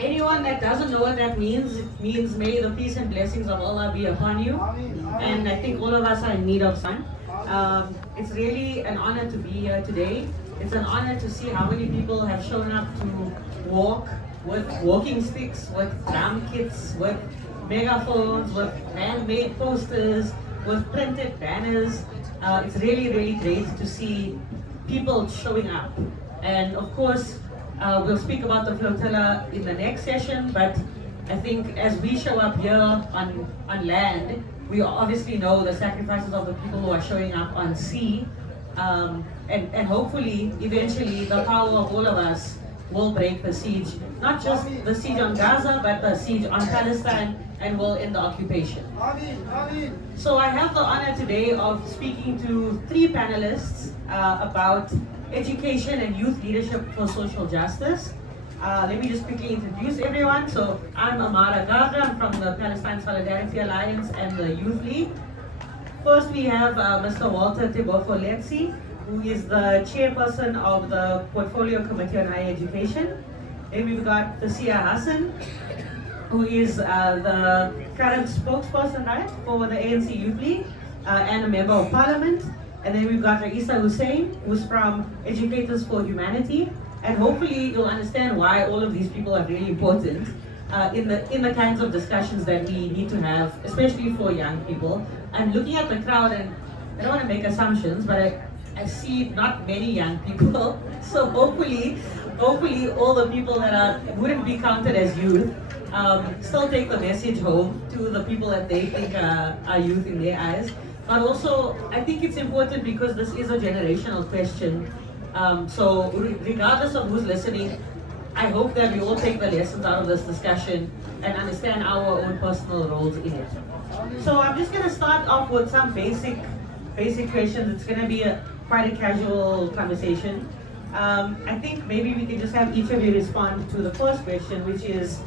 Anyone that doesn't know what that means, it means may the peace and blessings of Allah be upon you. And I think all of us are in need of sun. It's really an honor to be here today. It's an honor to see how many people have shown up to walk with walking sticks, with drum kits, with megaphones, with handmade posters, with printed banners. It's really, really great to see people showing up. And of course, we'll speak about the flotilla in the next session, but I think as we show up here on land, we obviously know the sacrifices of the people who are showing up on sea. And hopefully, eventually, the power of all of us will break the siege. Not just the siege on Gaza, but the siege on Palestine, and will end the occupation. So I have the honor today of speaking to three panelists about education and youth leadership for social justice. Let me just quickly introduce everyone. So I'm Amaaerah, I'm from the Palestine Solidarity Alliance and the Youth League. First we have Mr. Walter Tebogo Letsie, who is the chairperson of the Portfolio Committee on Higher Education. Then we've got Fasiha Hassan, who is the current spokesperson, right, for the ANC Youth League and a member of parliament. And then we've got Raeesah Hoosen, who's from Educators for Humanity. And hopefully you'll understand why all of these people are really important in the kinds of discussions that we need to have, especially for young people. I'm looking at the crowd and I don't want to make assumptions, but I see not many young people. So hopefully all the people that wouldn't be counted as youth still take the message home to the people that they think are youth in their eyes. But also, I think it's important because this is a generational question. So regardless of who's listening, I hope that we all take the lessons out of this discussion and understand our own personal roles in it. So I'm just going to start off with some basic questions. It's going to be quite a casual conversation. I think maybe we can just have each of you respond to the first question, which is,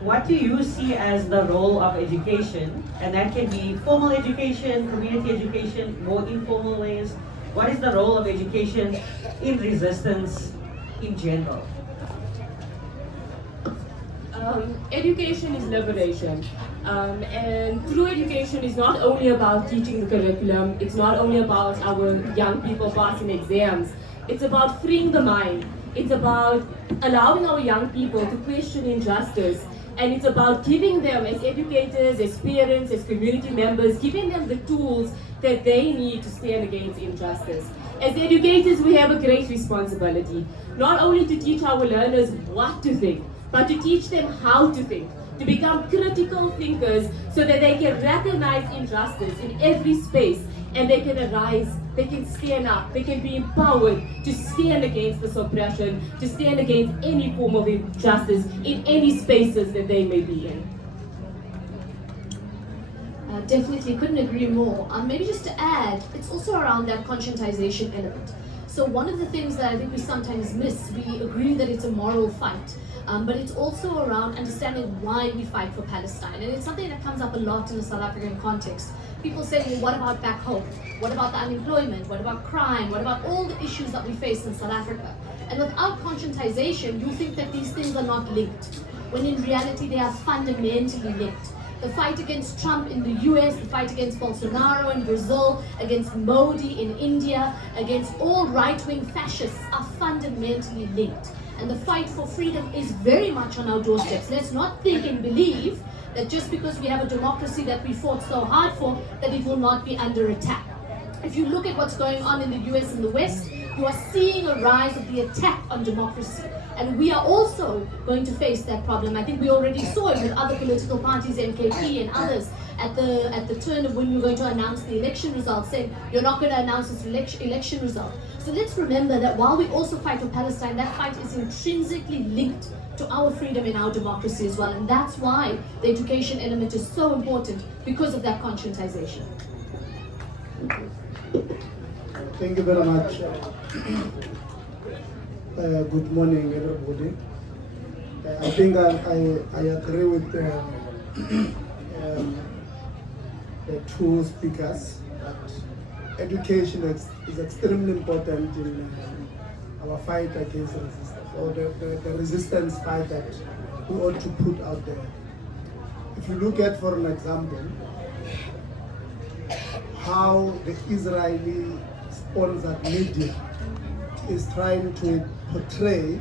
what do you see as the role of education? And that can be formal education, community education, more informal ways. What is the role of education in resistance in general? Education is liberation. And through education is not only about teaching the curriculum, it's not only about our young people passing exams, it's about freeing the mind. It's about allowing our young people to question injustice. And it's about giving them, as educators, as parents, as community members, giving them the tools that they need to stand against injustice. As educators, we have a great responsibility, not only to teach our learners what to think, but to teach them how to think, to become critical thinkers so that they can recognize injustice in every space and they can arise, they can stand up, they can be empowered to stand against this oppression, to stand against any form of injustice in any spaces that they may be in. Definitely couldn't agree more. Maybe just to add, it's also around that conscientization element. So one of the things that I think we sometimes miss, we agree that it's a moral fight, but it's also around understanding why we fight for Palestine. And it's something that comes up a lot in the South African context. People say, well, what about back home? What about the unemployment? What about crime? What about all the issues that we face in South Africa? And without conscientization, you think that these things are not linked, when in reality they are fundamentally linked. The fight against Trump in the US, the fight against Bolsonaro in Brazil, against Modi in India, against all right-wing fascists are fundamentally linked. And the fight for freedom is very much on our doorsteps. Let's not think and believe that just because we have a democracy that we fought so hard for, that it will not be under attack. If you look at what's going on in the US and the West, you are seeing a rise of the attack on democracy. And we are also going to face that problem. I think we already saw it with other political parties, NKP and others, at the turn of when we were going to announce the election results, saying you're not going to announce this election result. So let's remember that while we also fight for Palestine, that fight is intrinsically linked to our freedom and our democracy as well. And that's why the education element is so important, because of that conscientization. Thank you very much. Good morning, everybody. I think I agree with the two speakers that education is extremely important our fight against resistance, or the resistance fight that we ought to put out there. If you look at, for an example, how the Israeli-sponsored media is trying to portray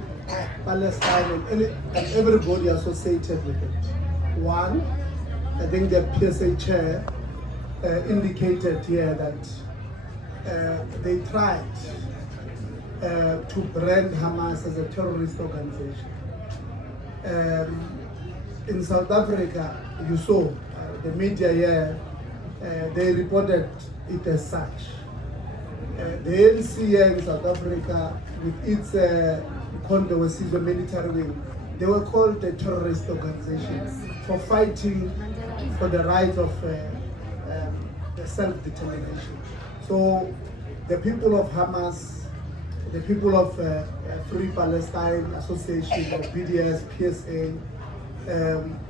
Palestine and everybody associated with it. One, I think the PSA chair indicated here that they tried to brand Hamas as a terrorist organization. In South Africa, you saw the media here, they reported it as such. The ANC here in South Africa, with its Condowesizo military wing, they were called a terrorist organization for fighting for the right of self-determination. So the people of Hamas, the people of Free Palestine Association, or BDS, PSA,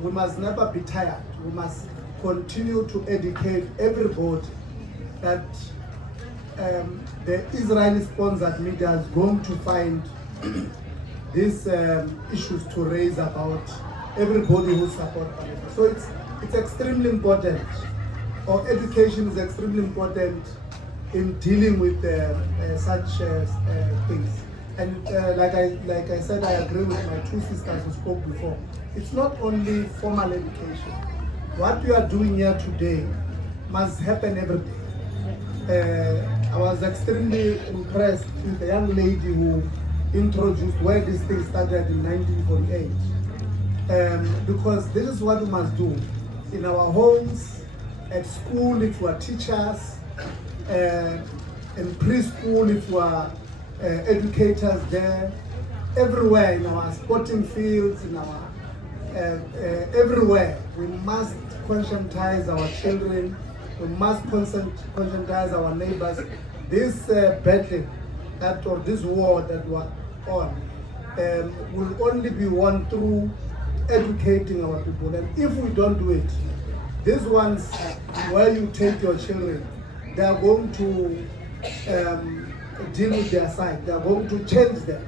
we must never be tired. We must continue to educate everybody that the Israeli-sponsored media is going to find these issues to raise about everybody who supports Palestine. So it's extremely important, or education is extremely important in dealing with such things. And like I said, I agree with my two sisters who spoke before. It's not only formal education. What we are doing here today must happen every day. I was extremely impressed with the young lady who introduced where this thing started in 1948. Because this is what we must do in our homes, at school if we are teachers, in preschool if we are educators there, everywhere in our sporting fields, in our everywhere. We must conscientize our children. We must conscientize our neighbors. This battle or this war that we're on will only be won through educating our people. And if we don't do it, these ones where you take your children, they are going to deal with their side. They are going to change them.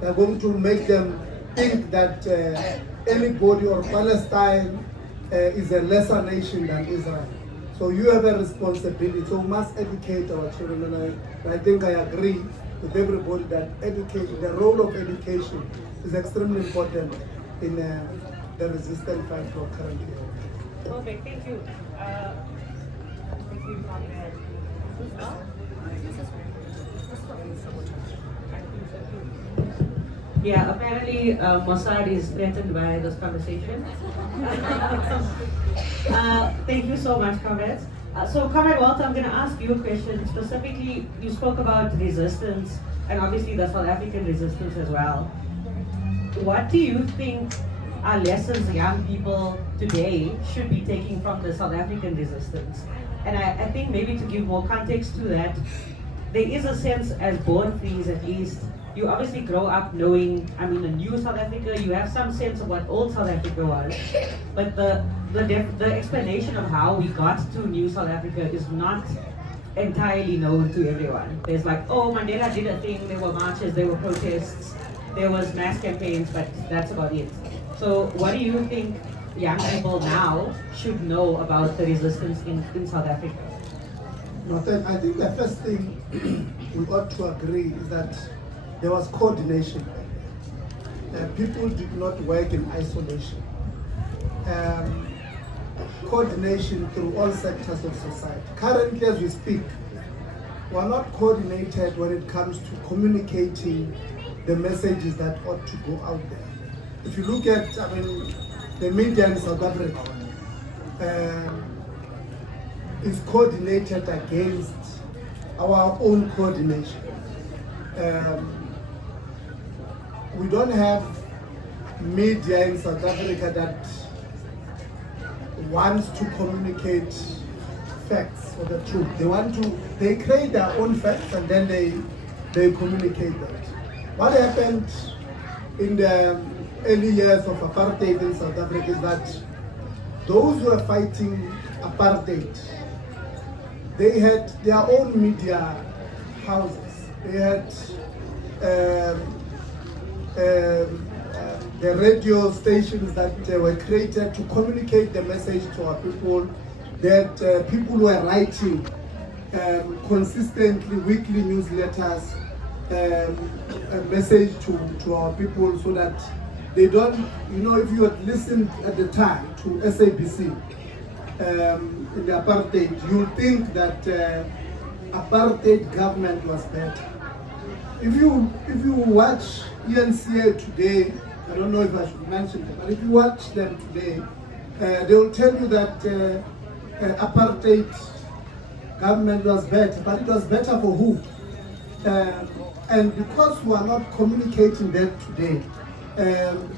They are going to make them think that anybody or Palestine is a lesser nation than Israel. So you have a responsibility. So we must educate our children. And I think I agree with everybody that education, the role of education is extremely important in the resistance fight for currently. Perfect, thank you. Thank you, Comrade. Yeah, apparently Mossad is threatened by this conversation. Thank you so much, comrades. So, Comrade Walter, I'm going to ask you a question. Specifically, you spoke about resistance and obviously the South African resistance as well. What do you think are lessons young people today should be taking from the South African resistance? And I think maybe to give more context to that, there is a sense as born frees at least, you obviously grow up knowing, a new South Africa, you have some sense of what old South Africa was, but the explanation of how we got to new South Africa is not entirely known to everyone. There's like, oh, Mandela did a thing, there were marches, there were protests, there was mass campaigns, but that's about it. So what do you think young people now should know about the resistance in South Africa? No, I think the first thing we ought to agree is that there was coordination. People did not work in isolation. Coordination through all sectors of society. Currently, as we speak, we are not coordinated when it comes to communicating the messages that ought to go out there. If you look at, the media in South Africa is coordinated against our own coordination. We don't have media in South Africa that wants to communicate facts or the truth. They create their own facts and then they communicate that. What happened in the early years of apartheid in South Africa is that those who were fighting apartheid, they had their own media houses. They had the radio stations that were created to communicate the message to our people, that people were writing consistently weekly newsletters, a message to our people so that they don't, if you had listened at the time to SABC in the apartheid, you'll think that apartheid government was better. If you watch ENCA today, I don't know if I should mention them, but if you watch them today, they will tell you that apartheid government was better, but it was better for who? And because we are not communicating that today,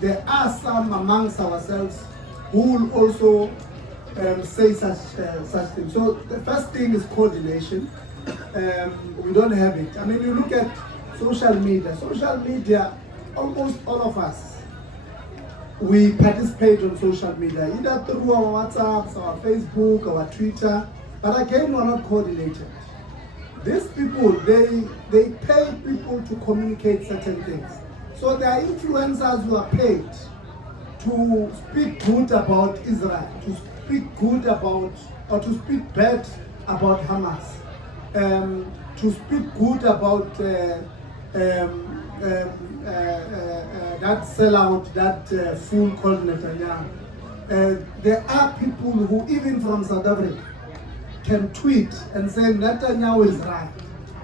there are some amongst ourselves who will also say such things. So the first thing is coordination. We don't have it. I mean, you look at social media. Social media, almost all of us, we participate on social media, either through our WhatsApps, our Facebook, our Twitter, but again, we're not coordinated. These people, they pay people to communicate certain things. So there are influencers who are paid to speak good about Israel, to speak good about, or to speak bad about Hamas, to speak good about that sellout, that fool called Netanyahu. There are people who, even from South Africa, can tweet and say Netanyahu is right,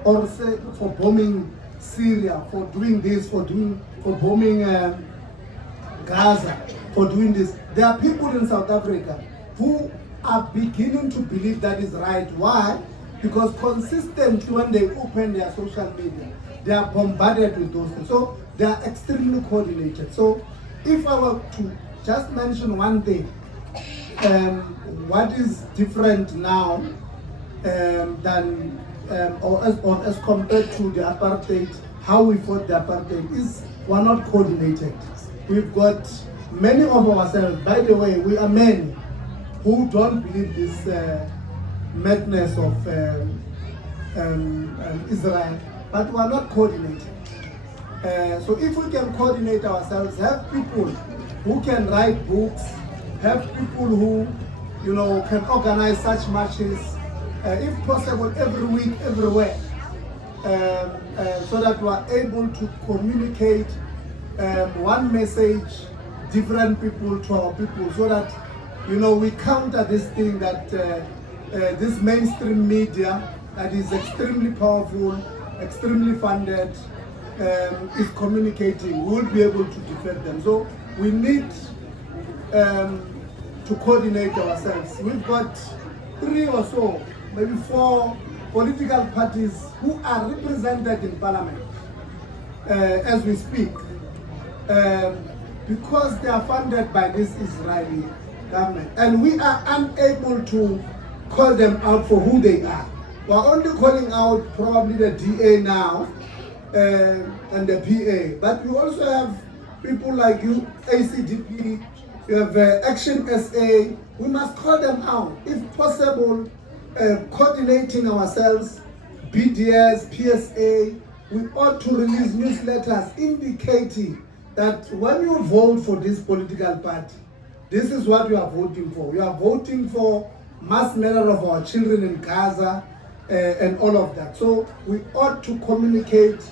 or say for bombing Syria, for doing this, for bombing Gaza, for doing this. There are people in South Africa who are beginning to believe that is right. Why? Because consistently when they open their social media, they are bombarded with those things. So they are extremely coordinated. So if I were to just mention one thing, what is different now than or as compared to the apartheid, how we fought the apartheid, is we're not coordinated. We've got many of ourselves, by the way, we are many who don't believe this madness of Israel, but we are not coordinated. So if we can coordinate ourselves, have people who can write books, have people who, can organize such marches, if possible, every week, everywhere, so that we are able to communicate one message, different people to our people, so that, we counter this thing that this mainstream media that is extremely powerful, extremely funded, is communicating. We will be able to defend them. So we need to coordinate ourselves. We've got 3 or so, maybe 4 political parties who are represented in parliament as we speak, because they are funded by this Israeli government, and we are unable to call them out for who they are. We are only calling out probably the DA now and the PA, but we also have people like you, ACDP, you have Action SA. We must call them out, if possible, coordinating ourselves, BDS, PSA. We ought to release newsletters indicating that when you vote for this political party, this is what you are voting for. You are voting for mass murder of our children in Gaza and all of that. So we ought to communicate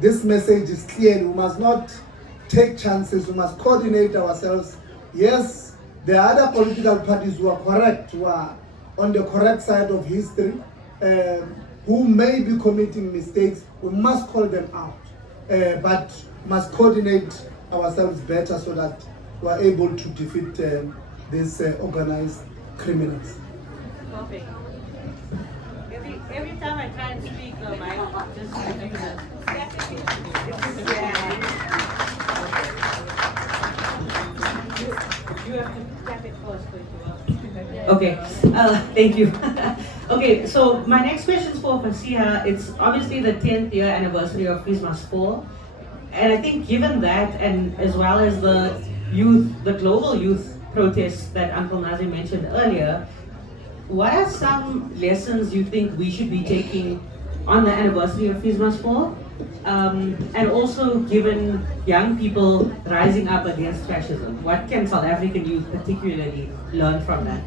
this message is clear. We must not take chances. We must coordinate ourselves. Yes, there are other political parties who are correct, who are on the correct side of history, who may be committing mistakes. We must call them out, but must coordinate ourselves better so that we are able to defeat these organized criminals. Perfect. Every time I try and speak, I just do that. You have to tap it first for it to work. Okay, thank you. Okay, so my next question is for Fasiha. It's obviously the 10th year anniversary of Peace Must Fall. And I think given that, and as well as the global youth protests that Uncle Nazi mentioned earlier, what are some lessons you think we should be taking on the anniversary of Peace Must Fall? And also given young people rising up against fascism, what can South African youth particularly learn from that?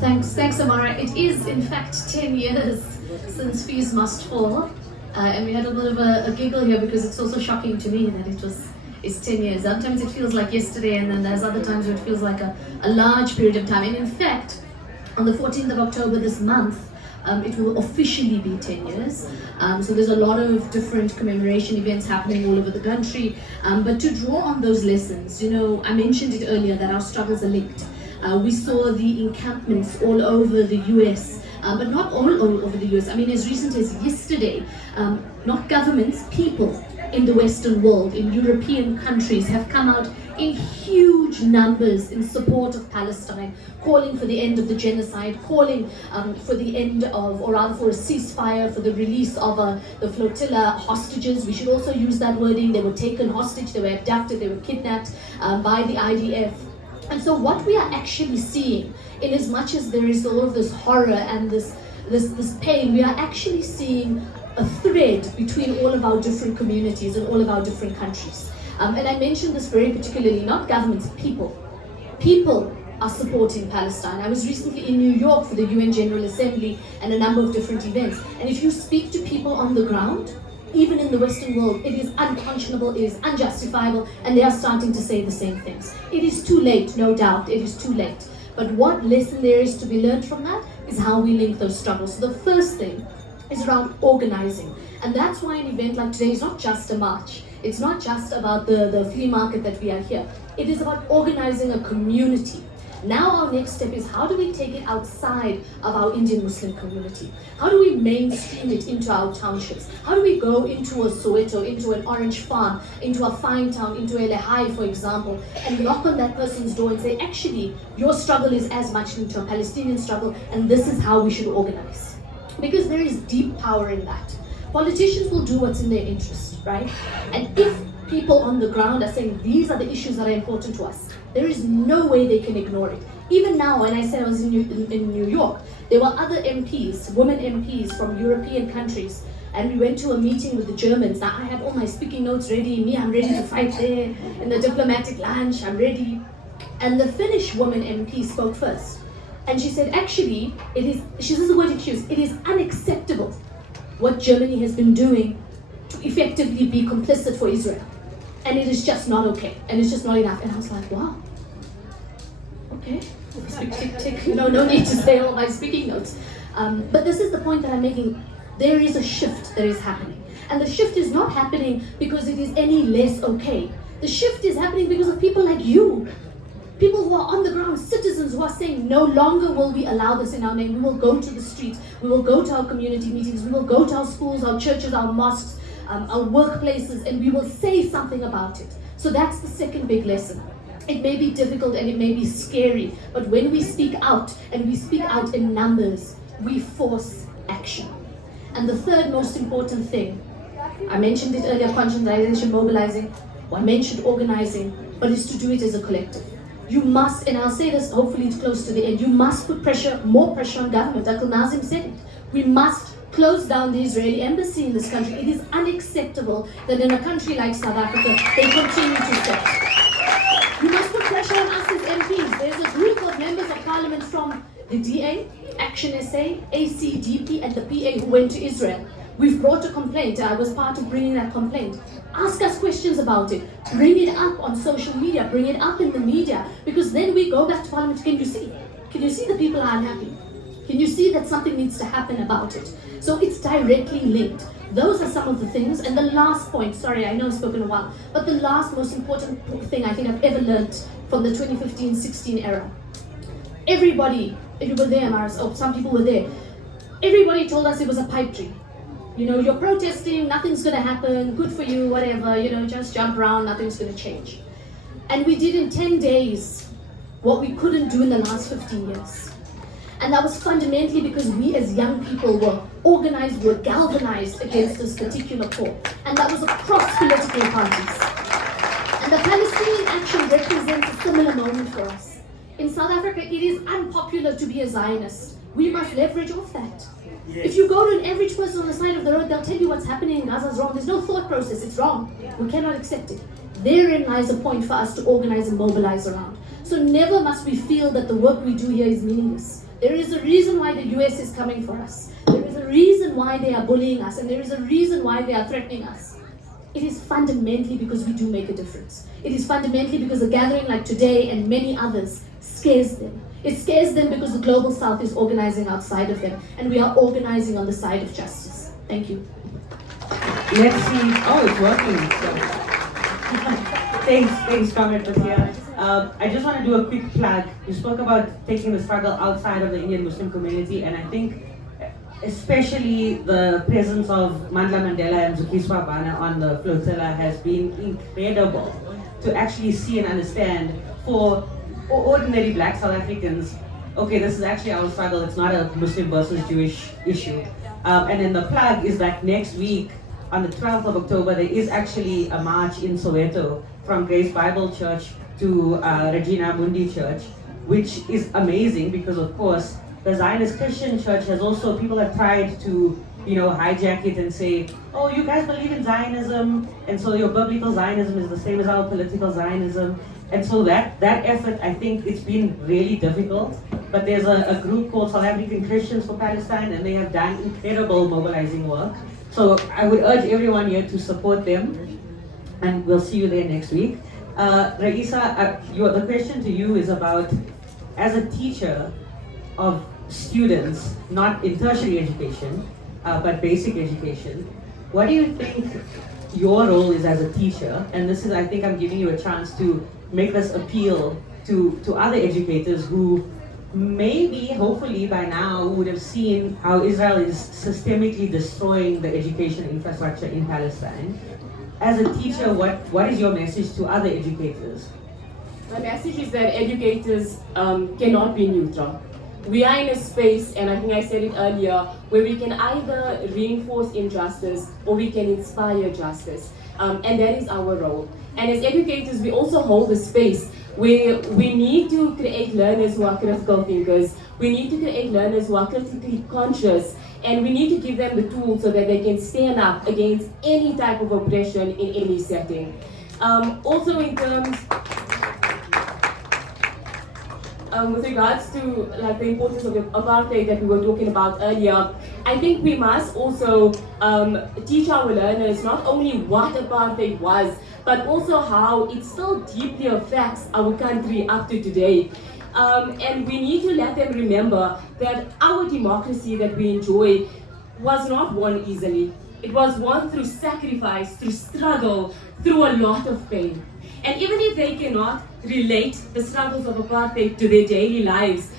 Thanks, Amaaerah. It is in fact 10 years since Fees Must Fall, and we had a bit of a giggle here because it's also shocking to me that it's 10 years. Sometimes it feels like yesterday, and then there's other times where it feels like a large period of time. And in fact, on the 14th of October this month, it will officially be 10 years. So there's a lot of different commemoration events happening all over the country. But to draw on those lessons, I mentioned it earlier that our struggles are linked. We saw the encampments all over the US, but not all over the US. I mean, as recent as yesterday, not governments, people in the Western world, in European countries, have come out in huge numbers in support of Palestine, calling for the end of the genocide, calling for the end of, or rather for a ceasefire, for the release of the flotilla hostages. We should also use that wording. They were taken hostage, they were abducted, they were kidnapped by the IDF. And so what we are actually seeing, in as much as there is all of this horror and this pain, we are actually seeing a thread between all of our different communities and all of our different countries. And I mentioned this very particularly, not governments, people. People are supporting Palestine. I was recently in New York for the UN General Assembly and a number of different events. And if you speak to people on the ground, even in the Western world, it is unconscionable, it is unjustifiable, and they are starting to say the same things. It is too late, no doubt, it is too late. But what lesson there is to be learned from that is how we link those struggles. So the first thing is around organizing. And that's why an event like today is not just a march. It's not just about the flea market that we are here. It is about organizing a community. Now our next step is, how do we take it outside of our Indian Muslim community? How do we mainstream it into our townships? How do we go into a Soweto, into an Orange Farm, into a fine town, into a Lehigh, for example, and knock on that person's door and say, actually, your struggle is as much linked to a Palestinian struggle, and this is how we should organize. Because there is deep power in that. Politicians will do what's in their interest, right? And if people on the ground are saying these are the issues that are important to us, there is no way they can ignore it. Even now, when I said I was in New York, there were other MPs, women MPs from European countries, and we went to a meeting with the Germans. Now I had all my speaking notes ready, I'm ready to fight there in the diplomatic lounge, I'm ready. And the Finnish woman MP spoke first. And she said, actually, she says the word accused, it is unacceptable what Germany has been doing to effectively be complicit for Israel. And it is just not okay, and it's just not enough. And I was like, wow, okay, no need to say all my speaking notes. But this is the point that I'm making. There is a shift that is happening. And the shift is not happening because it is any less okay. The shift is happening because of people like you. People who are on the ground, citizens who are saying, no longer will we allow this in our name. We will go to the streets, we will go to our community meetings, we will go to our schools, our churches, our mosques, our workplaces, and we will say something about it. So that's the second big lesson. It may be difficult and it may be scary, but when we speak out, and we speak out in numbers, we force action. And the third most important thing, I mentioned it earlier, conscientization, mobilizing, I mentioned organizing, but it's to do it as a collective. You must, and I'll say this, hopefully it's close to the end, you must put pressure, more pressure on government. Uncle Nazim said it. We must close down the Israeli embassy in this country. It is unacceptable that in a country like South Africa, they continue to sit. You must put pressure on us as MPs. There's a group of members of parliament from the DA, Action SA, ACDP, and the PA who went to Israel. We've brought a complaint. I was part of bringing that complaint. Ask us questions about it. Bring it up on social media. Bring it up in the media. Because then we go back to parliament. Can you see? Can you see the people are unhappy? Can you see that something needs to happen about it? So it's directly linked. Those are some of the things. And the last point, sorry, I know I've spoken a while, but the last most important thing I think I've ever learned from the 2015-16 era. Everybody, if you were there, Amaaerah, oh, some people were there, everybody told us it was a pipe dream. You know, you're protesting, nothing's gonna happen, good for you, whatever, you know, just jump around, nothing's gonna change. And we did in 10 days what we couldn't do in the last 15 years. And that was fundamentally because we as young people were organized, were galvanized against this particular call. And that was across political parties. And the Palestinian action represents a similar moment for us. In South Africa, it is unpopular to be a Zionist. We must leverage off that. If you go to an average person on the side of the road, they'll tell you what's happening in Gaza is wrong. There's no thought process, it's wrong. We cannot accept it. Therein lies a point for us to organize and mobilize around. So never must we feel that the work we do here is meaningless. There is a reason why the US is coming for us. There is a reason why they are bullying us, and there is a reason why they are threatening us. It is fundamentally because we do make a difference. It is fundamentally because a gathering like today and many others scares them. It scares them because the global south is organizing outside of them, and we are organizing on the side of justice. Thank you. Let's see. Oh, it's working. Thanks, Comrade Fasiha. I just want to do a quick plug. You spoke about taking the struggle outside of the Indian Muslim community, and I think especially the presence of Mandla Mandela and Zukiswa Bana on the flotilla has been incredible to actually see and understand for ordinary black South Africans. Okay, this is actually our struggle. It's not a Muslim versus Jewish issue. And then the plug is that next week, on the 12th of October, there is actually a march in Soweto from Grace Bible Church to Regina Mundi Church, which is amazing because, of course, the Zionist Christian Church has also, people have tried to, hijack it and say, oh, you guys believe in Zionism, and so your biblical Zionism is the same as our political Zionism. And so that effort, I think it's been really difficult, but there's a group called South African Christians for Palestine, and they have done incredible mobilizing work. So I would urge everyone here to support them, and we'll see you there next week. Raeesah, the question to you is about, as a teacher of students, not in tertiary education, but basic education, what do you think your role is as a teacher? And this is, I think I'm giving you a chance to make this appeal to other educators who maybe, hopefully by now, would have seen how Israel is systemically destroying the education infrastructure in Palestine. As a teacher, what is your message to other educators? My message is that educators cannot be neutral. We are in a space, and I think I said it earlier, where we can either reinforce injustice or we can inspire justice. And that is our role. And as educators, we also hold a space where we need to create learners who are critical thinkers. We need to create learners who are critically conscious, and we need to give them the tools so that they can stand up against any type of oppression in any setting. Also in terms, with regards to the importance of the apartheid that we were talking about earlier, I think we must also teach our learners not only what apartheid was, but also how it still deeply affects our country up to today. And we need to let them remember that our democracy that we enjoy was not won easily. It was won through sacrifice, through struggle, through a lot of pain. And even if they cannot relate the struggles of apartheid to their daily lives,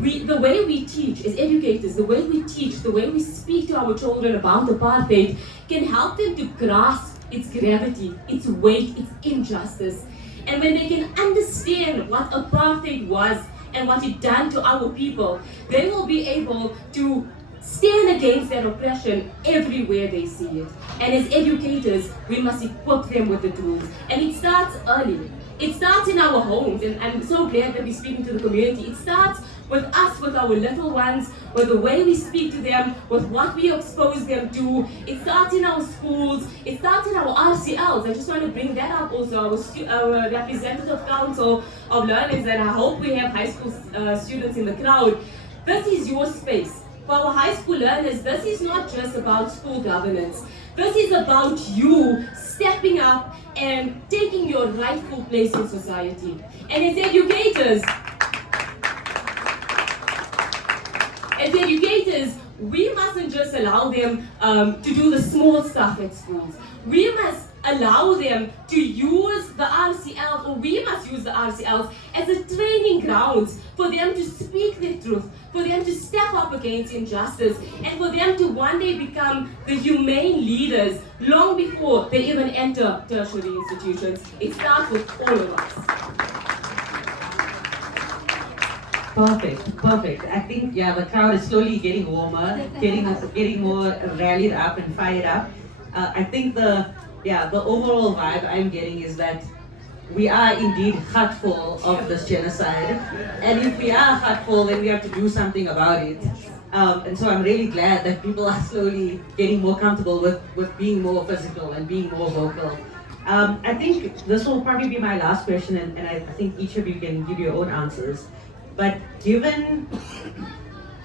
the way we teach as educators, the way we teach, the way we speak to our children about apartheid can help them to grasp its gravity, its weight, its injustice. And when they can understand what apartheid was and what it done to our people, they will be able to stand against that oppression everywhere they see it. And as educators, we must equip them with the tools. And it starts early. It starts in our homes, and I'm so glad that we're speaking to the community. It starts with us, with our little ones, with the way we speak to them, with what we expose them to. It starts in our schools, it starts in our RCLs. I just want to bring that up also, our representative council of learners, and I hope we have high school students in the crowd. This is your space. For our high school learners, this is not just about school governance. This is about you stepping up and taking your rightful place in society. And as educators, we mustn't just allow them to do the small stuff at schools. We must allow them to use the RCLs, or we must use the RCLs as a training grounds for them to speak their truth, for them to step up against injustice, and for them to one day become the humane leaders long before they even enter tertiary institutions. It starts with all of us. Perfect. I think, the crowd is slowly getting warmer, getting more rallied up and fired up. I think the overall vibe I'm getting is that we are indeed heartful of this genocide. And if we are heartful, then we have to do something about it. And so I'm really glad that people are slowly getting more comfortable with being more physical and being more vocal. I think this will probably be my last question, and I think each of you can give your own answers. But given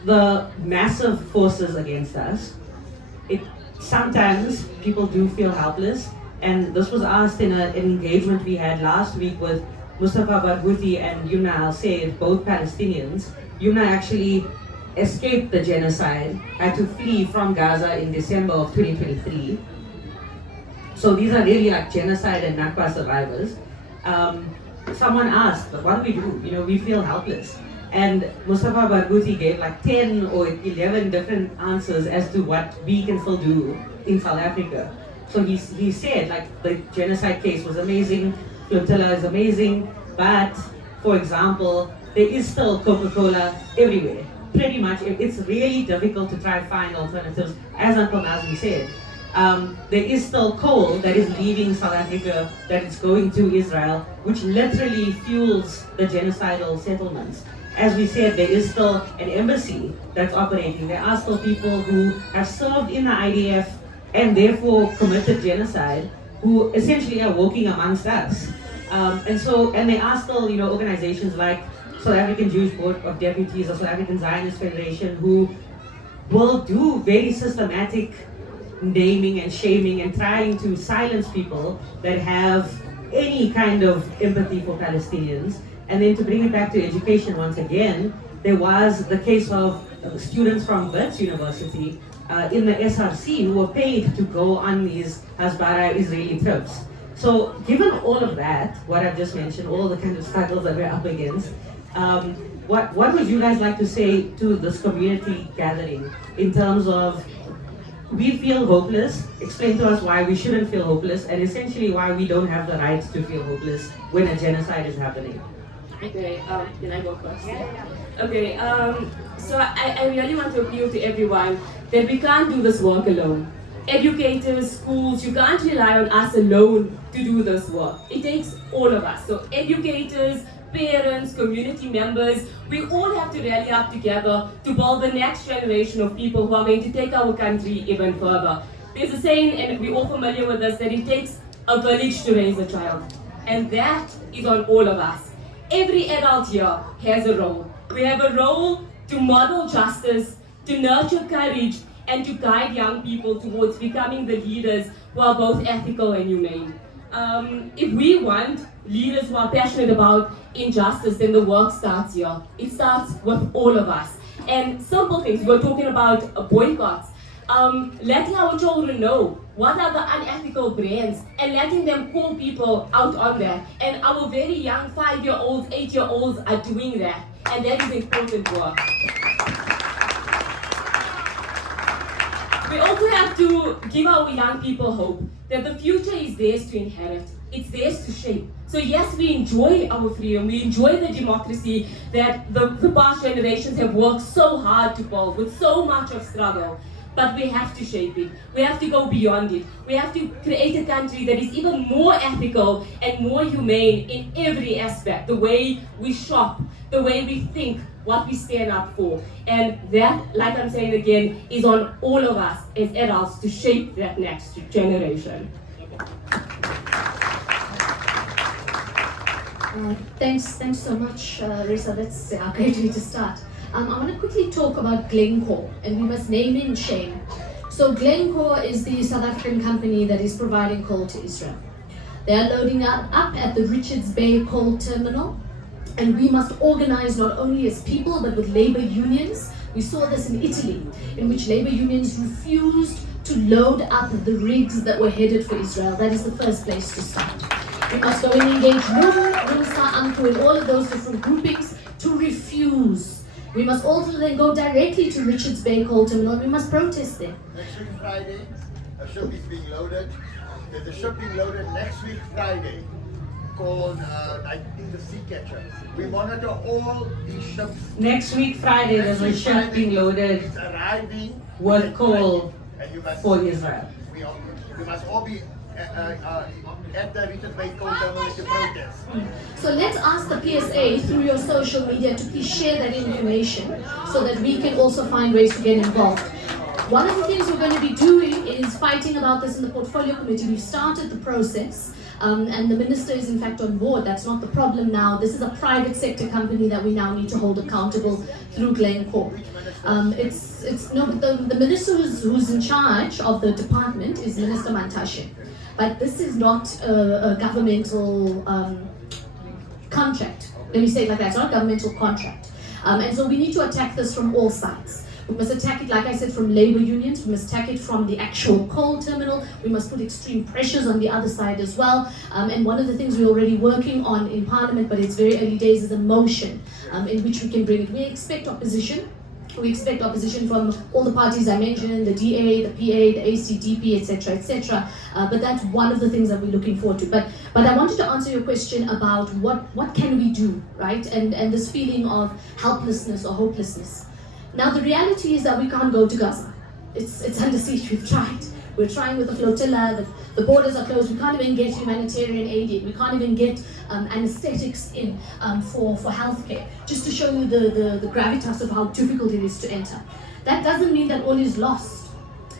the massive forces against us, sometimes people do feel helpless. And this was asked in an engagement we had last week with Mustafa Barghouti and Yumna Al-Sayed, both Palestinians. Yumna actually escaped the genocide, had to flee from Gaza in December of 2023. So these are really like genocide and Nakba survivors. Someone asked, what do we do? You know, we feel helpless. And Mustafa Barghouti gave like 10 or 11 different answers as to what we can still do in South Africa. So he said, like, the genocide case was amazing, Flotilla is amazing, but, for example, there is still Coca-Cola everywhere. Pretty much, it's really difficult to try and find alternatives. As Uncle Nazmi said, there is still coal that is leaving South Africa, that is going to Israel, which literally fuels the genocidal settlements. As we said, there is still an embassy that's operating. There are still people who have served in the IDF and therefore committed genocide, who essentially are walking amongst us. And there are still, you know, organizations like South African Jewish Board of Deputies or South African Zionist Federation who will do very systematic naming and shaming and trying to silence people that have any kind of empathy for Palestinians. And then to bring it back to education once again, there was the case of students from Wits University in the SRC who were paid to go on these Hasbara Israeli trips. So given all of that, what I've just mentioned, all the kind of struggles that we're up against, what would you guys like to say to this community gathering in terms of, we feel hopeless, explain to us why we shouldn't feel hopeless, and essentially why we don't have the right to feel hopeless when a genocide is happening? Okay, can I go first? Okay, so I really want to appeal to everyone that we can't do this work alone. Educators, schools, you can't rely on us alone to do this work. It takes all of us. So educators, parents, community members, we all have to rally up together to build the next generation of people who are going to take our country even further. There's a saying, and we're all familiar with this, that it takes a village to raise a child. And that is on all of us. Every adult here has a role. We have a role to model justice, to nurture courage, and to guide young people towards becoming the leaders who are both ethical and humane. If we want leaders who are passionate about injustice, then the work starts here. It starts with all of us. And simple things, we're talking about boycotts. Letting our children know what are the unethical brands and letting them call people out on that. And our very young 5-year-olds, 8-year-olds are doing that. And that is important work. We also have to give our young people hope that the future is theirs to inherit. It's theirs to shape. So yes, we enjoy our freedom, we enjoy the democracy that the past generations have worked so hard to build with so much of struggle. But we have to shape it. We have to go beyond it. We have to create a country that is even more ethical and more humane in every aspect. The way we shop, the way we think, what we stand up for. And that, like I'm saying again, is on all of us as adults to shape that next generation. Thanks so much, Raeesah. That's a great way to start. I want to quickly talk about Glencore, and we must name and shame. So Glencore is the South African company that is providing coal to Israel. They are loading up at the Richards Bay coal terminal, and we must organize not only as people but with labor unions. We saw this in Italy, in which labor unions refused to load up the rigs that were headed for Israel. That is the first place to start. We must go and engage Rumsa, Anku, and all of those different groupings to refuse. We must also then go directly to Richards Bay coal terminal. We must protest there. Next week Friday, a ship is being loaded. There's a ship being loaded next week Friday called, I think, the Sea Catcher. We monitor all these ships. Next week Friday, there's a ship being loaded It's arriving with coal and you must, for Israel. We must all be at the Richards Bay Coal Terminal to protest. So let's ask the PSA through your social media to please share that information so that we can also find ways to get involved. One of the things we're going to be doing is fighting about this in the portfolio committee. We've started the process. And the minister is in fact on board. That's not the problem now. This is a private sector company that we now need to hold accountable through Glencore. The minister who's in charge of the department is Minister Mantashe. But this is not a governmental contract. Let me say it like that. It's not a governmental contract. And so we need to attack this from all sides. We must attack it, like I said, from labor unions. We must attack it from the actual coal terminal. We must put extreme pressures on the other side as well. And one of the things we're already working on in Parliament, but it's very early days, is a motion in which we can bring it. We expect opposition. We expect opposition from all the parties I mentioned, the DA, the PA, the ACDP, etc., etc. But that's one of the things that we're looking forward to. But I wanted to answer your question about what can we do, right? And this feeling of helplessness or hopelessness. Now the reality is that we can't go to Gaza. It's under siege. We've tried. We're trying with the flotilla. The borders are closed. We can't even get humanitarian aid in. We can't even get anesthetics in for healthcare. Just to show you the gravitas of how difficult it is to enter. That doesn't mean that all is lost.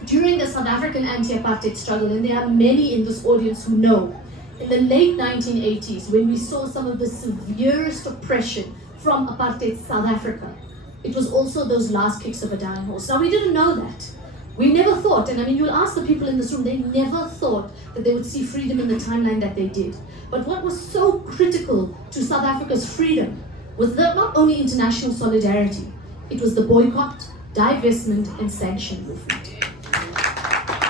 During the South African anti-apartheid struggle, and there are many in this audience who know, in the late 1980s, when we saw some of the severest oppression from apartheid South Africa, it was also those last kicks of a dying horse. Now, we didn't know that. We never thought, and I mean, you'll ask the people in this room, they never thought that they would see freedom in the timeline that they did. But what was so critical to South Africa's freedom was not only international solidarity, it was the boycott, divestment, and sanction movement.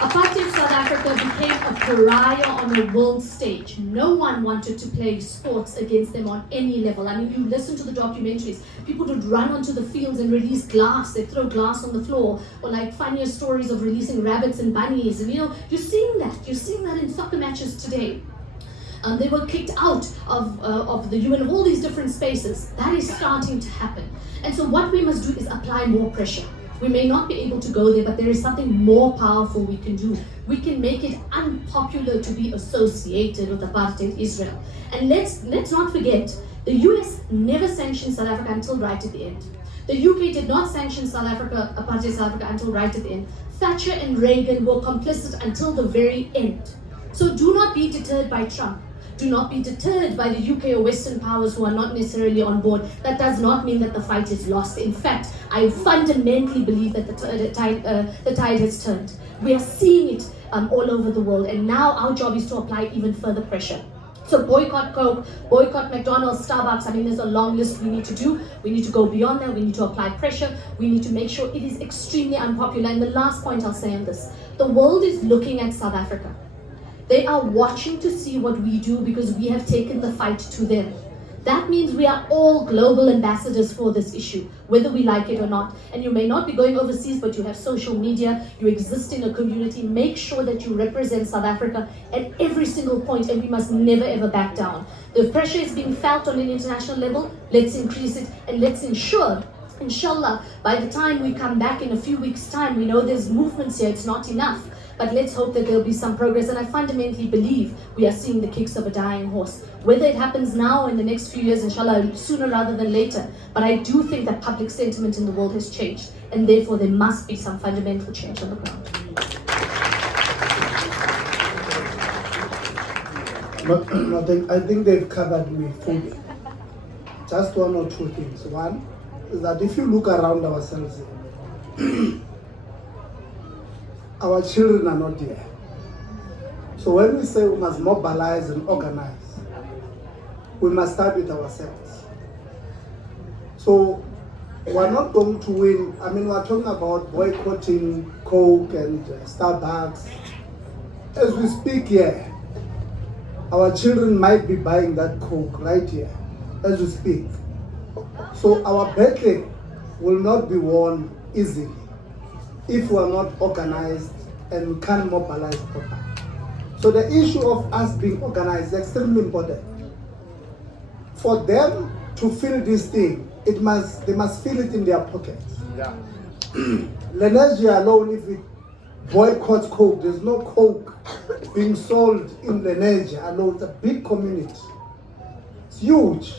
Apartheid South Africa became a pariah on a world stage. No one wanted to play sports against them on any level. I mean, you listen to the documentaries. People would run onto the fields and release glass. They'd throw glass on the floor. Or like funnier stories of releasing rabbits and bunnies. And you're seeing that. You're seeing that in soccer matches today. They were kicked out of the UN, of all these different spaces. That is starting to happen. And so what we must do is apply more pressure. We may not be able to go there, but there is something more powerful we can do. We can make it unpopular to be associated with apartheid Israel. And let's not forget, the US never sanctioned South Africa until right at the end. The UK did not sanction apartheid South Africa until right at the end. Thatcher and Reagan were complicit until the very end. So do not be deterred by Trump. Do not be deterred by the UK or Western powers who are not necessarily on board. That does not mean that the fight is lost. In fact, I fundamentally believe that the tide has turned. We are seeing it all over the world, and now our job is to apply even further pressure. So boycott Coke, boycott McDonald's, Starbucks. I mean, there's a long list we need to do. We need to go beyond that. We need to apply pressure. We need to make sure it is extremely unpopular. And the last point I'll say on this, the world is looking at South Africa. They are watching to see what we do because we have taken the fight to them. That means we are all global ambassadors for this issue, whether we like it or not. And you may not be going overseas, but you have social media, you exist in a community. Make sure that you represent South Africa at every single point, and we must never ever back down. The pressure is being felt on an international level. Let's increase it, and let's ensure, inshallah, by the time we come back in a few weeks' time, we know there's movements here, it's not enough. But let's hope that there'll be some progress, and I fundamentally believe we are seeing the kicks of a dying horse. Whether it happens now or in the next few years, inshallah, sooner rather than later, but I do think that public sentiment in the world has changed, and therefore there must be some fundamental change on the ground. I think they've covered me fully. Just one or two things. One is that if you look around ourselves, our children are not here. So when we say we must mobilize and organize, we must start with ourselves. So we're not going to win. I mean, we're talking about boycotting Coke and Starbucks. As we speak here, our children might be buying that Coke right here, as we speak. So our battle will not be won easily if we are not organized and we can't mobilize properly. So the issue of us being organized is extremely important. For them to feel this thing, they must feel it in their pockets. Yeah. Lenasia alone, if we boycott coke. There's no coke being sold in Lenasia. I know it's a big community. It's huge.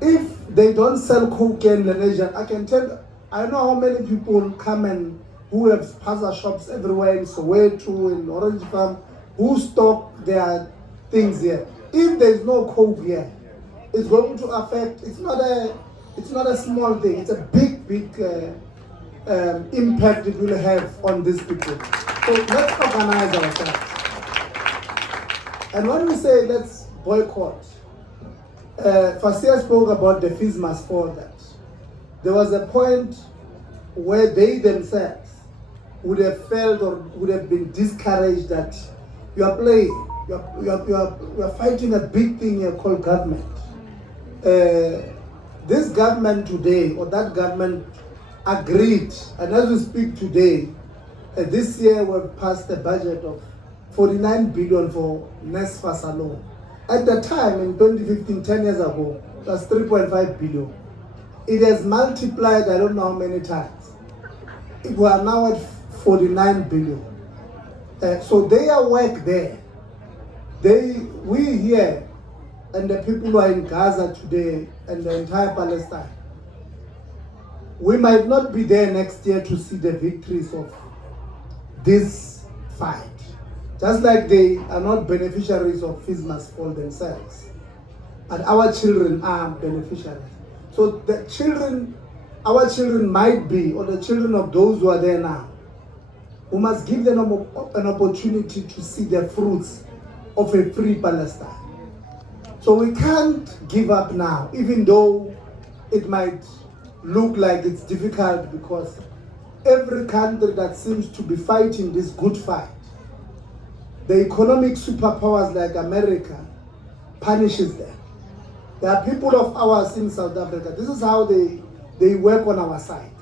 If they don't sell coke in Lenasia, I can tell, I know how many people come and who have spaza shops everywhere in Soweto, in Orange Farm, who stock their things here. If there's no coke here, it's going to affect, it's not a small thing, it's a big impact it will have on these people. So let's organize ourselves. And when we say let's boycott, Fasiha spoke about the fees must fall that. There was a point where they themselves would have felt or would have been discouraged that you are playing, you are fighting a big thing here called government. This government today, or that government agreed, and as we speak today, this year we've passed a budget of 49 billion for NSFAS alone. At the time, in 2015, 10 years ago, it was 3.5 billion. It has multiplied, I don't know how many times. We are now at 49 billion. So their work there, we here, and the people who are in Gaza today, and the entire Palestine, we might not be there next year to see the victories of this fight. Just like they are not beneficiaries of fees must fall themselves. And our children are beneficiaries. So the children, our children might be, or the children of those who are there now, we must give them an opportunity to see the fruits of a free Palestine. So we can't give up now, even though it might look like it's difficult, because every country that seems to be fighting this good fight, the economic superpowers like America punishes them. There are people of ours in South Africa. This is how they work on our side.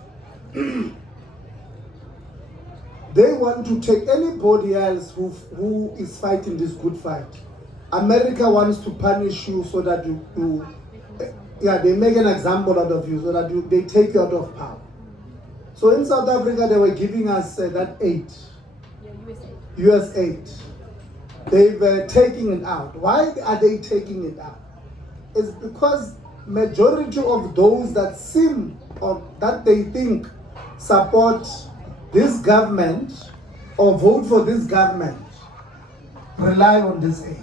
They want to take anybody else who is fighting this good fight. America wants to punish you so that they make an example out of you, so that they take you out of power. So in South Africa, they were giving us that aid, US aid. They were taking it out. Why are they taking it out? It's because majority of those that seem or that they think support this government or vote for this government rely on this aid.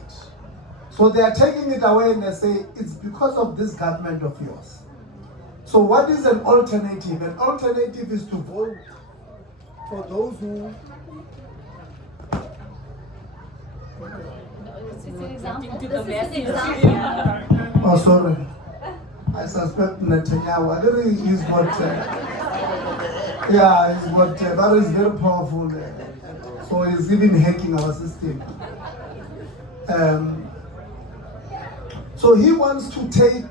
So they are taking it away and they say it's because of this government of yours. So what is an alternative? An alternative is to vote for those who... It's an example. This is an example. Oh, sorry. I suspect Netanyahu. I don't think he's got... he's got... But he's very powerful. So he's even hacking our system. So he wants to take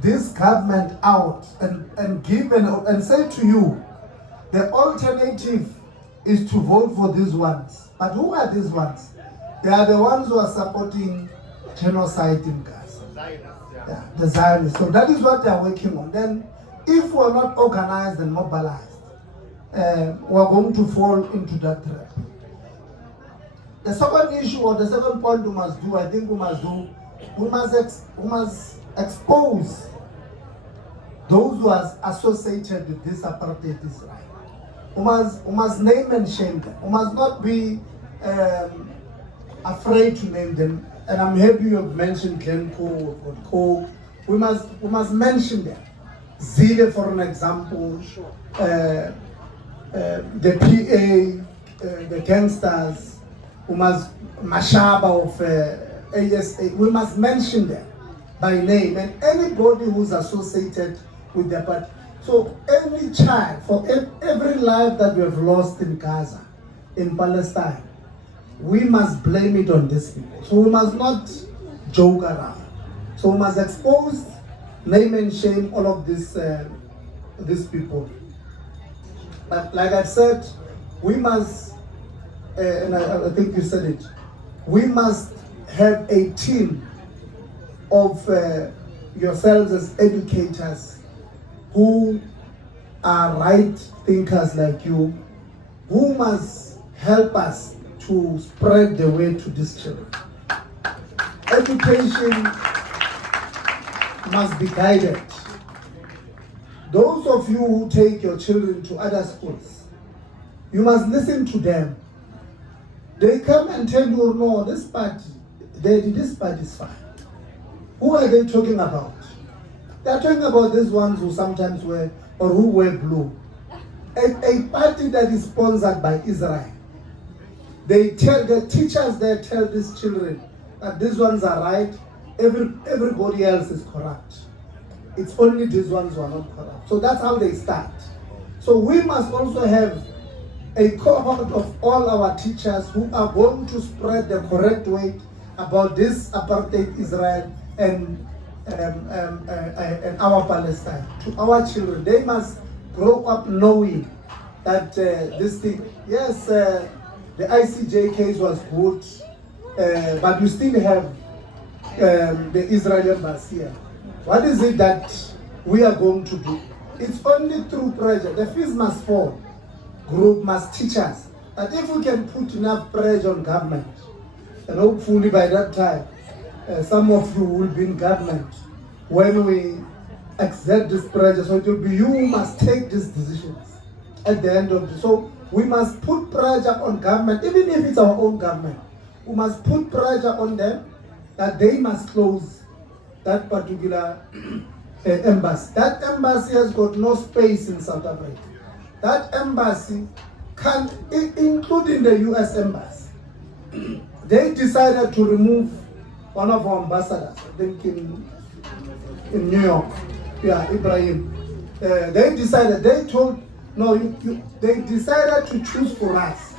this government out and give and say to you, the alternative is to vote for these ones. But who are these ones? They are the ones who are supporting genocide in Gaza. Yeah, the Zionists. So that is what they are working on. Then, if we are not organized and mobilized, we are going to fall into that trap. The second issue, or the second point we must do, I think we must expose those who are associated with this apartheid Israel. We must name and shame them. We must not be afraid to name them. And I'm happy you have mentioned Glencoe or Coke. We must mention them. Zile, for an example, the PA, the gangsters, Mashaba of ASA, we must mention them by name, and anybody who's associated with the party. So any child, for every life that we have lost in Gaza, in Palestine, we must blame it on these people. So we must not joke around. So we must expose, name and shame all of these people. But like I've said, we must, and I think you said it, we must have a team of yourselves as educators who are right thinkers like you, who must help us to spread the word to these children. Education must be guided. Those of you who take your children to other schools, you must listen to them. They come and tell you, no, this part is fine. Who are they talking about? They are talking about these ones who sometimes wear, or who wear blue. A party that is sponsored by Israel. They tell, the teachers there tell these children that these ones are right, everybody else is corrupt. It's only these ones who are not corrupt. So that's how they start. So we must also have a cohort of all our teachers who are going to spread the correct way about this apartheid Israel and our Palestine to our children. They must grow up knowing that this thing, yes, the ICJ case was good, but you still have the Israeli embassy here. What is it that we are going to do? It's only through pressure. The fees must fall. Group must teach us that if we can put enough pressure on government, and hopefully by that time, some of you will be in government when we exert this pressure. So it will be you who must take these decisions at the end of the. So we must put pressure on government, even if it's our own government. We must put pressure on them that they must close that particular embassy. That embassy has got no space in South Africa. That embassy can, including the US embassy, they decided to remove one of our ambassadors, I think in New York, Ibrahim. They decided, they told, no, they decided to choose for us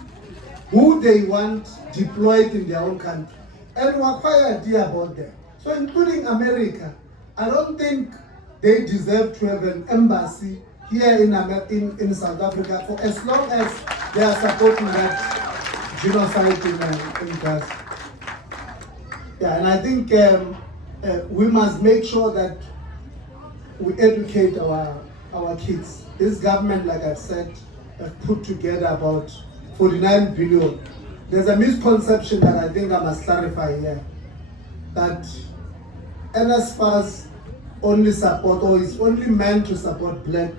who they want deployed in their own country. And we're quite idea about them. So including America, I don't think they deserve to have an embassy here in South Africa for as long as they are supporting that genocide in Gaza. Yeah, and I think we must make sure that we educate our kids. This government, like I've said, have put together about 49 billion. There's a misconception that I think I must clarify here, that NSFAS only support, or is only meant to support black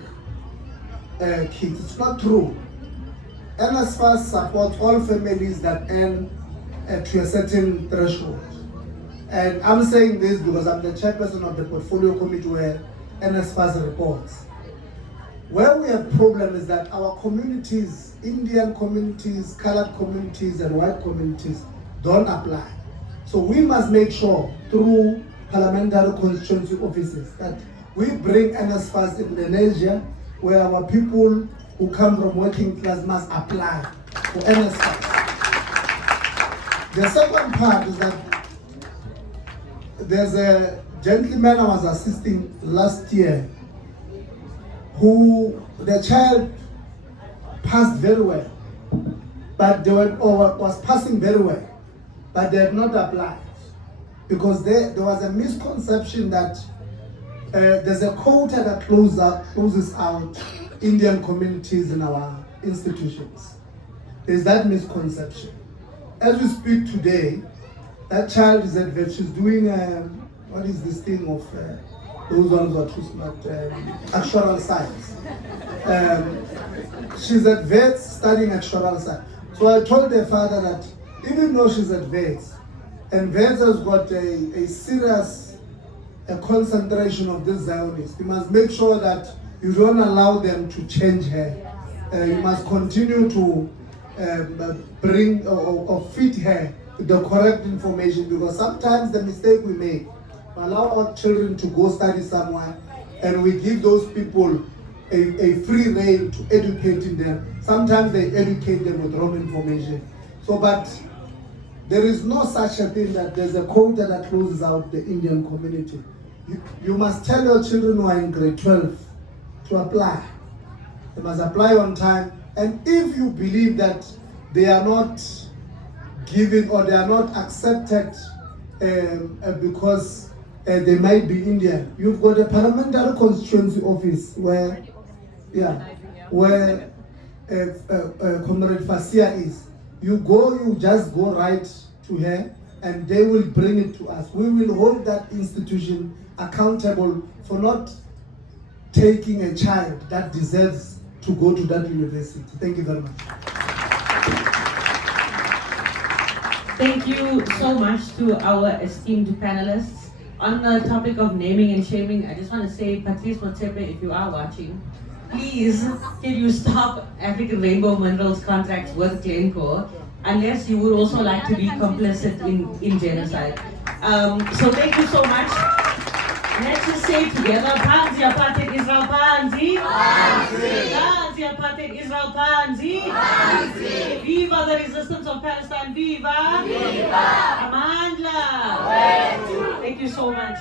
kids. It's not true. NSFAS supports all families that earn to a certain threshold. And I'm saying this because I'm the chairperson of the portfolio committee where NSFAS reports. Where we have problem is that our communities, Indian communities, colored communities, and white communities don't apply. So we must make sure through parliamentary constituency offices that we bring NSFAS in Lenasia, where our people who come from working class must apply for NSFAS. The second part is that there's a gentleman I was assisting last year who the child passed very well, but they were, or was passing very well, but they had not applied because there was a misconception that there's a quota that closes out Indian communities in our institutions. There's that misconception. As we speak today, that child is at vet. She's doing what is this thing of those ones who are too smart, actuarial science. She's at vet studying actuarial science. So I told the father that even though she's at vet, and vet has got a serious concentration of this Zionists, you must make sure that you don't allow them to change her. You must continue to bring or feed her the correct information, because sometimes the mistake we make, we allow our children to go study somewhere and we give those people a free rein to educating them. Sometimes they educate them with wrong information. So, but there is no such a thing that there's a quota that closes out the Indian community. You must tell your children who are in grade 12 to apply. They must apply on time. And if you believe that they are not given or they are not accepted because they might be Indian, you've got a parliamentary constituency office where Comrade Fasiha is. You just go right to her and they will bring it to us. We will hold that institution accountable for not taking a child that deserves to go to that university. Thank you very much. Thank you so much to our esteemed panelists. On the topic of naming and shaming, I just want to say, Patrice Motsepe, if you are watching, please, can you stop African Rainbow Minerals contracts with Glencore, unless you would also like to be complicit in genocide. So thank you so much. Let's just say together, Panzi Apartheid Israel Panzi. Panzi Apartheid Israel Panzi. Viva the resistance of Palestine, viva. Viva. Amandla. Thank you so much.